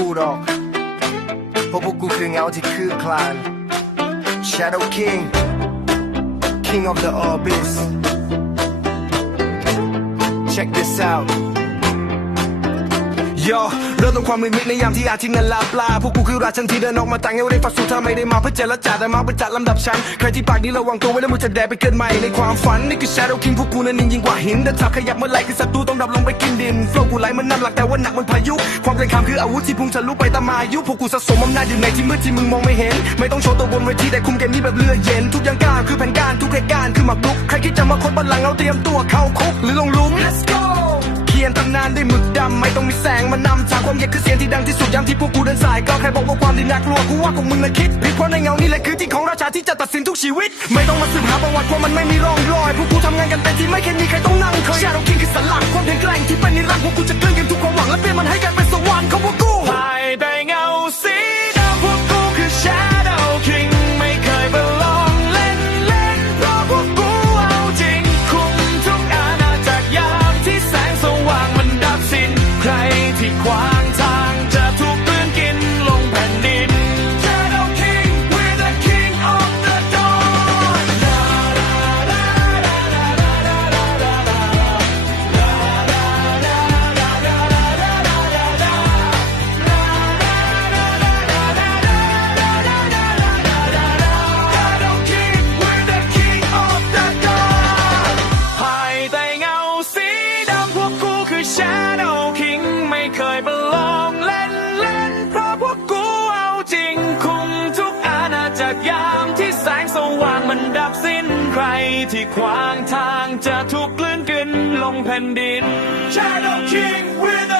กูหรอกเพราะพวกกูคือเงาที่คือคลาน Shadow King King of the Abyss Check this out ยอเริ่มต้นความลิมิตในยามที่อาทิตย์นั้นลาปลาพวกกูคือราชันที่เดินออกมาแต่งให้ได้ฝักสู่ถ้าไม่ได้มาเพื่อเจรจาแต่มาเพื่อจัดลำดับชั้นใครที่ปากนี้ระวังตัวไว้แล้วมึงจะแดกไปเกินใหม่ในความฝันนี่คือ Shadow King พวกกูนั้นนิ่งยิ่งกว่าหินแต่ถ้าขยับเมื่อไหร่คือศัตรูต้องดับลงไปกินดินโฟล์กูไหลมันน้ำหลักแต่ว่าหนักมันพายุ ความเกรงขามคืออาวุธที่พุ่งทะลุไปตามอายุพวกกูสะสมอำนาจอยู่ในที่มืดที่มึงมองไม่เห็น ไม่ต้องโชว์ตัวบนเวทีแต่คุมเกมนี้แบบเลือดเย็นทุกอย่างก้าวคือแผนการทุกเหตุการณ์คือหมากรุกใครคิดจะมาคนบัลลังก์เอาเตรียมตัวเข้าคุกหรือลงลุม Let's go เขียนตำนานด้วยหมึกดำไม่ต้องมีแสงมานำจากความเย็นคือเสียงที่ดังที่สุดยามที่พวกกูเดินสายก็ใครบอกว่าความดีน่ากลัวกูว่าพวกมึงน่ะคิดผิดเพราะในเงานี่แหละคือที่ของราชาที่จะตัดสินทุกชีวิต ไม่ต้องมาสืบหาประวัติว่ามันไม่มีร่องรอยพวกกูทำงานกันเต็มที่ไม่เคยมีใครต้องนั่งเคยชาโดคิงคือสันหลังความเพียงแกร่งที่เป็นนิรันดร์พวกกูจะเกลื่อนกันทุกความหวังและเปลี่ยนมันให้กลายเป็น Shadow King ไม่เคยประลองเล่นเล่นเพราะพวกกูเอาจริงคุมทุกอาณาจักรยามที่แสงสว่างมันดับสิ้นใครที่ขวางทางจะถูกกลืนกินลงแผ่นดิน Shadow King with a